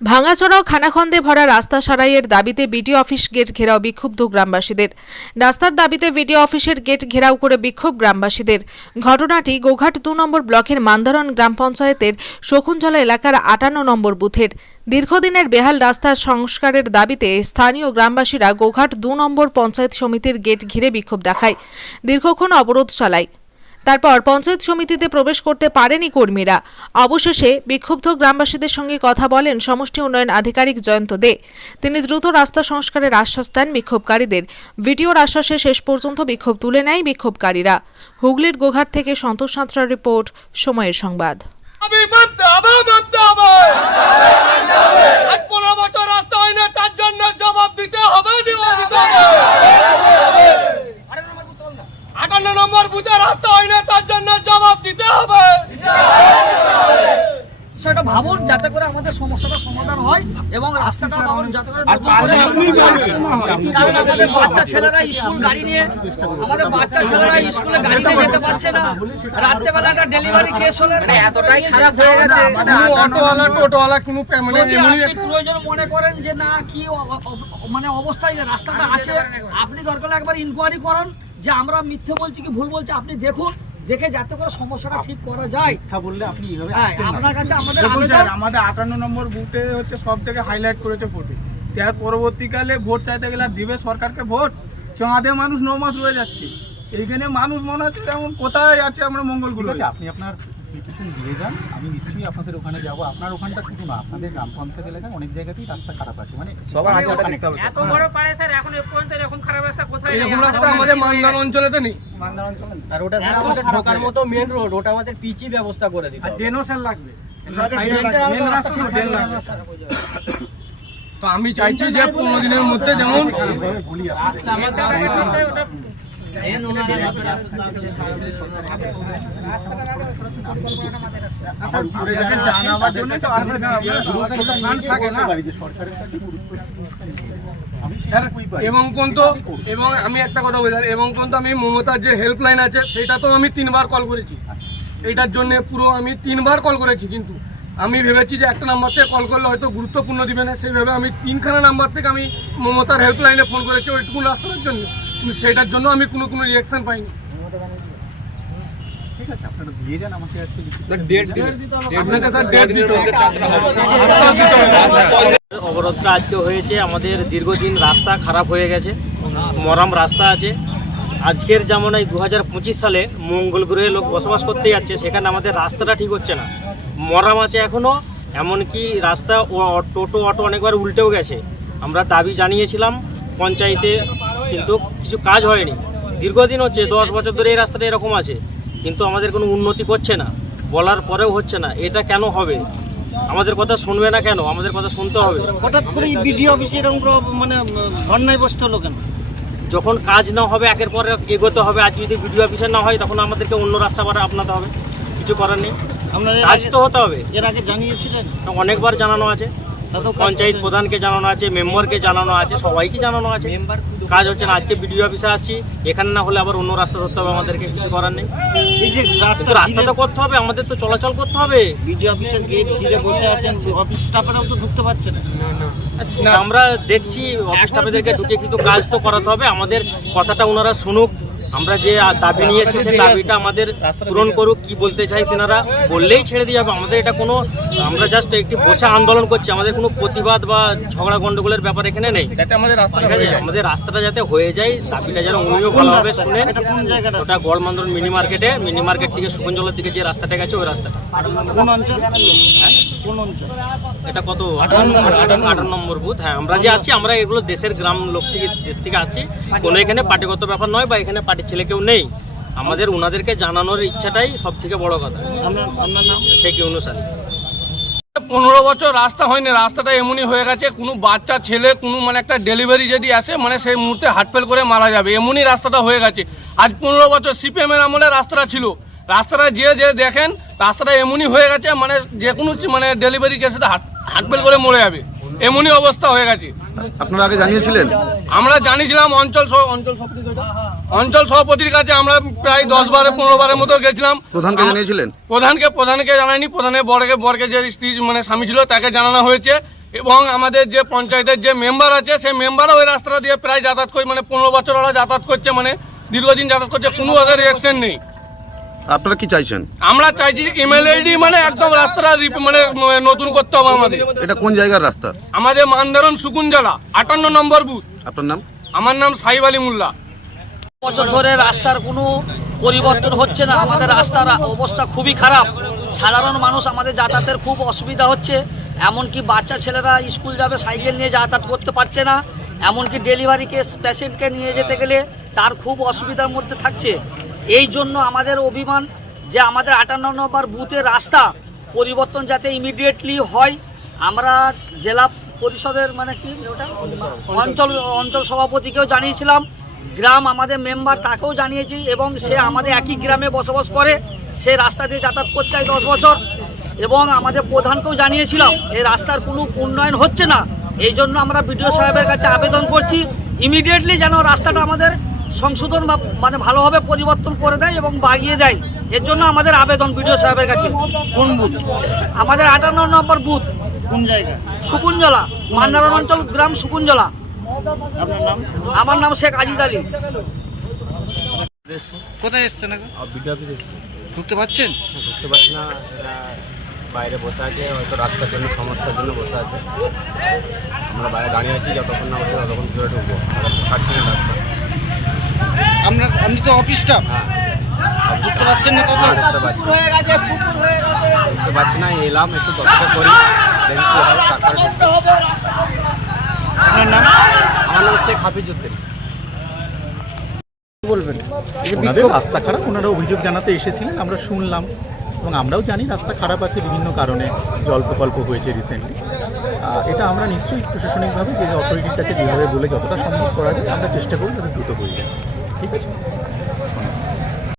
ভাঙাচড়া ও খানাখন্দে ভরা রাস্তা সারাইয়ের দাবিতে বিডিও অফিস গেট ঘেরাও বিক্ষুব্ধ গ্রামবাসীদের। রাস্তার দাবিতে বিডিও অফিসের গেট ঘেরাও করে বিক্ষোভ গ্রামবাসীদের। ঘটনাটি গোঘাট দু নম্বর ব্লকের মান্দারন গ্রাম পঞ্চায়েতের শকুঞ্জলা এলাকার আটান্ন নম্বর বুথের। দীর্ঘদিনের বেহাল রাস্তার সংস্কারের দাবিতে স্থানীয় গ্রামবাসীরা গোঘাট দু নম্বর পঞ্চায়েত সমিতির গেট ঘিরে বিক্ষোভ দেখায়। দীর্ঘক্ষণ অবরোধ চালায়। তারপর পঞ্চায়েত সমিতিতে প্রবেশ করতে পারেনি কর্মীরা। অবশেষে বিক্ষুব্ধ গ্রামবাসীদের সঙ্গে কথা বলেন সমষ্টি উন্নয়ন আধিকারিক জয়ন্ত দে। তিনি দ্রুত রাস্তা সংস্কারের আশ্বাস দেন বিক্ষোভকারীদের। ভিডিওর আশ্বাসে শেষ পর্যন্ত বিক্ষোভ তুলে নেয় বিক্ষোভকারীরা। হুগলির গোঘাট থেকে সন্তোষ সাঁতরার রিপোর্ট, সময়ের সংবাদ। আমি মানতে হবে মানতে হবে আজ পনেরো বছর রাস্তা হয় না তার জন্য জবাব দিতে হবে আটান্ন নম্বর বুথে রাস্তা হয় না তার জন্য জবাব দিতে হবে। সেটা ভাবুন যাতে করে আমাদের সমস্যাটা সমাধান হয় এবং রাস্তাটা ভাবুন যাতে করে কারণ আমাদের বাচ্চা ছেলেরা স্কুল গাড়ি নিয়ে আমাদের বাচ্চা ছেলেরা স্কুলে গাড়ি নিয়ে যেতে পারছে না। রাত্রেবেলা একটা ডেলিভারি কেস হলে এতটাই খারাপ হয়ে গেছে। অটোওয়ালা টোটোওয়ালা কোনো মানে যদি প্রয়োজন মনে করেন যে না কি মানে অবস্থায় রাস্তাটা আছে আপনি দরকার হলে একবার ইনকোয়ারি করুন। যে আমরা মিথ্যে বলছি কি ভুল বলছি আপনি দেখুন দেখে যাতে করে সমস্যাটা ঠিক করা যায়। মিথ্যা বললে আপনি এইভাবে হ্যাঁ। আপনার কাছে আমাদের আমাদের আটান্ন নম্বর বুথে হচ্ছে সব থেকে হাইলাইট করেছে ভোটে। তার পরবর্তীকালে ভোট চাইতে গেলে দিবে সরকারকে ভোট চাঁদে মানুষ ন মাস রয়ে যাচ্ছে। এইখানে মানুষ মনে হচ্ছে যেমন কোথায় আছে আমরা মঙ্গলগুলো ঠিক আছে আপনি আপনার পিটিশন দিয়ে যান আমি নিশ্চয়ই আপনাদের ওখানে যাব। আপনার ওখানটা শুধু না আপনাদের গ্রাম পঞ্চায়েত এলাকায় অনেক জায়গাতেই রাস্তা খারাপ আছে। মানে সবার আগে এত বড় পাড়ে স্যার এখন এ পর্যন্ত এরকম খারাপ রাস্তা কোথায় এরকম রাস্তা আমাদের মান্দার অঞ্চলে তো নেই। আর ওটা স্যার আমাদের ঢোকার মতো মেন রোড ওটা আমাদের পিচি ব্যবস্থা করে দিতে হবে। ডেনও স্যার লাগবে। রাস্তা ঠিক ড্রেন লাগবে। স্যার। তো আমি চাইছি যে পনেরো দিনের মধ্যে যেমন আপনাদের আমাদের ওটা এবং কোন তো এবং আমি একটা কথা বলি, এবং কোন আমি মমতার যে হেল্পলাইন আছে, সেটা তো আমি তিনবার কল করেছি। এটার জন্য পুরো আমি তিনবার কল করেছি, কিন্তু আমি ভেবেছি যে একটা নাম্বার থেকে কল করলে হয়তো গুরুত্বপূর্ণ দিবে না। সেইভাবে আমি তিনখানা নাম্বার থেকে আমি মমতার হেল্পলাইনে ফোন করেছি, ওইটুকুন রাস্তার জন্য। কিন্তু সেটার জন্য আমি কোনো কোনো রিয়াকশন পাইনি। অবরোধটা আজকে হয়েছে আমাদের দীর্ঘদিন রাস্তা খারাপ হয়ে গেছে মরাম রাস্তা আছে। আজকের জামানায় দু হাজার পঁচিশ সালে মঙ্গল গ্রহে লোক বসবাস করতে যাচ্ছে সেখানে আমাদের রাস্তাটা ঠিক হচ্ছে না। মরাম আছে এখনও এমনকি রাস্তা টোটো অটো অনেকবার উল্টেও গেছে। আমরা দাবি জানিয়েছিলাম পঞ্চায়েতে কিন্তু কিছু কাজ হয়নি। দীর্ঘদিন হচ্ছে দশ বছর ধরে এই রাস্তাটা এরকম আছে কিন্তু আমাদের কোনো উন্নতি করছে না বলার পরেও হচ্ছে না এটা কেন হবে? আমাদের কথা শুনবে না কেন? আমাদের কথা শুনতে হবে। হঠাৎ করে বিডিও অফিসে এরকম মানে ধর্নায় বসতে হলো কেন? যখন কাজ না হবে একের পর এগোতে হবে আজ যদি ভিডিও অফিসে না হয় তখন আমাদেরকে অন্য রাস্তা পারে আপনাতে হবে। কিছু করার নেই। কাজ তো হতে হবে। এর আগে জানিয়েছিলেন? অনেকবার জানানো আছে। পঞ্চায়েত প্রধানকে জানানো আছে মেম্বারকে জানানো আছে সবাইকে জানানো আছে। কাজ হচ্ছে না আজকে বিডিও অফিসে আসছি। এখানে না হলে আবার অন্য রাস্তা ধরতে হবে আমাদেরকে কিছু করার নেই। এই যে রাস্তা তো রাস্তা তো করতে হবে আমাদের তো চলাচল করতে হবে। বিডিও অফিসের গেট ঘিরে বসে আছেন অফিস স্টাফেরাও তো ঢুকতে পারছে না। আমরা দেখছি অফিস স্টাফেদেরকে ঢুকে কিন্তু কাজ তো করাতে হবে। আমাদের কথাটা ওনারা শুনুক। আমরা যে দাবি নিয়ে এসেছি সেই দাবিটা আমাদের পূরণ করুক কি বলতে চাই তেনারা বললেই ছেড়ে দিয়ে যাবে। আমাদের এটা কোনো আমরা জাস্ট একটি বসে আন্দোলন করছি আমাদের কোনো প্রতিবাদ বা ঝগড়া গন্ডগোলের ব্যাপার এখানে নেই। আমাদের রাস্তাটা ঠিক আছে আমাদের রাস্তাটা যাতে হয়ে যায় দাবিটা যেন উনিও ভালোভাবে? শুনেন। এটা কোন জায়গাটা? ওটা গড়মান্দন মিনি মার্কেটে মিনি মার্কেট থেকে সুগঞ্জলার দিকে যে রাস্তাটা গেছে ওই রাস্তাটা। কোন অঞ্চল? এটা কত? আঠারো নম্বর বুথ। হ্যাঁ আমরা যে আসছি আমরা এগুলো দেশের গ্রাম লোক থেকে দেশ থেকে আসছি। কোনো এখানে পার্টিগত ব্যাপার নয় বা এখানে পার্টির ছেলে কেউ নেই। আমাদের ওনাদেরকে জানানোর ইচ্ছাটাই সব থেকে বড় কথা। আপনার আপনার নাম? সে কি অনুসারী পনেরো বছর রাস্তা হয়নি রাস্তাটা এমনই হয়ে গেছে কোনো বাচ্চা ছেলে কোনো মানে একটা ডেলিভারি যদি আসে মানে সেই মুহূর্তে হাটফেল করে মারা যাবে। এমনই রাস্তাটা হয়ে গেছে। আজ পনেরো বছর সিপিএমের আমলে রাস্তাটা ছিল। রাস্তাটা যে যে দেখেন রাস্তাটা এমনই হয়ে গেছে মানে যে কোনো মানে ডেলিভারি কেসে হার্টফেল করে মরে যাবে। এমনই অবস্থা হয়ে গেছে। আপনারা আগে জানিয়েছিলেন? আমরা জানিয়েছিলাম অঞ্চল সহ- অঞ্চল অঞ্চল সভাপতির কাছে আমরা প্রায় দশ বারে পনেরো বারের মতো গেছিলাম। প্রধানকে জানিয়েছিলেন? প্রধানকে প্রধানকে জানায়নি প্রধানের বরকে বরকে যে স্ত্রী মানে স্বামী ছিল তাকে জানানো হয়েছে। এবং আমাদের যে পঞ্চায়েতের যে মেম্বার আছে সেই মেম্বারও ওই রাস্তাটা দিয়ে প্রায় যাতায়াত করে মানে পনেরো বছর ওরা যাতায়াত করছে মানে দীর্ঘদিন যাতায়াত করছে কোনো ওদের রিয়াকশন নেই। আপনারা কি চাইছেন? আমরা চাইছি এমএলএডি মানে একদম রাস্তাটা রিপ- মানে নতুন করতে হবে আমাদের। এটা কোন জায়গার রাস্তা? আমাদের মানধারণ সুকুঞ্জলা আটান্ন নম্বর বুথ। আপনার নাম? আমার নাম সাইব আলী মোল্লা। বছর ধরে রাস্তার কোনো পরিবর্তন হচ্ছে না আমাদের রাস্তার অবস্থা খুবই খারাপ। সাধারণ মানুষ আমাদের যাতায়াতের খুব অসুবিধা হচ্ছে এমনকি বাচ্চা ছেলেরা স্কুল যাবে সাইকেল নিয়ে যাতায়াত করতে পারছে না এমনকি ডেলিভারি কেস পেশেন্টকে নিয়ে যেতে গেলে তার খুব অসুবিধার মধ্যে থাকছে। এই জন্য আমাদের অভিমান যে আমাদের আটান্ন নম্বর বুথের রাস্তা পরিবর্তন যাতে ইমিডিয়েটলি হয়। আমরা জেলা পরিষদের মানে কি অঞ্চল অঞ্চল সভাপতিকেও জানিয়েছিলাম। গ্রাম আমাদের মেম্বার তাকেও জানিয়েছি এবং সে আমাদের একই গ্রামে বসবাস করে। সে রাস্তা দিয়ে যাতায়াত করছে দশ বছর এবং আমাদের প্রধানকেও জানিয়েছিলাম, এই রাস্তার কোনো উন্নয়ন হচ্ছে না। এই জন্য আমরা বিডিও সাহেবের কাছে আবেদন করছি ইমিডিয়েটলি যেন রাস্তাটা আমাদের সংশোধন বা মানে ভালোভাবে পরিবর্তন করে দেয় এবং বাগিয়ে দেয়। এর জন্য আমাদের আবেদন বিডিও সাহেবের কাছে। কোন বুথ? আমাদের আটান্ন নম্বর বুথ। কোন জায়গা? সুকুঞ্জলা মান্দারণ অঞ্চল গ্রাম সুকুঞ্জলা। আপনার নাম? আমার নাম শেখ আজিদ আলী। কোথায় এসছেন ঢুকতে পারছেন? বুঝতে পারছি না বাইরে বসে আছে হয়তো রাস্তার জন্য সমস্যার জন্য বসে আছে। আমরা বাইরে দাঁড়িয়ে আছি যতক্ষণ না বসে ততক্ষণ ঢুকবো। আমরা না রাস্তা আপনার আপনি তো অফিস স্টাফ ঢুকতে পারছেন না দাদা বুঝতে পারছি। বুঝতে পারছি না এলাম একটু কষ্ট করি হয়। আপনার নাম? আমার নাম শেখ হাফিজুদ্দিন ওনাদের রাস্তা খারাপ ওনারা অভিযোগ জানাতে এসেছিলেন আমরা শুনলাম। এবং আমরাও জানি রাস্তা খারাপ আছে বিভিন্ন কারণে জল প্রকল্প হয়েছে রিসেন্টলি এটা আমরা নিশ্চয়ই প্রশাসনিকভাবে যে অথরিটির কাছে যেভাবে বলে যতটা সম্ভব করা যায় আমরা চেষ্টা করি যাতে দ্রুত হয়ে যায়। ঠিক আছে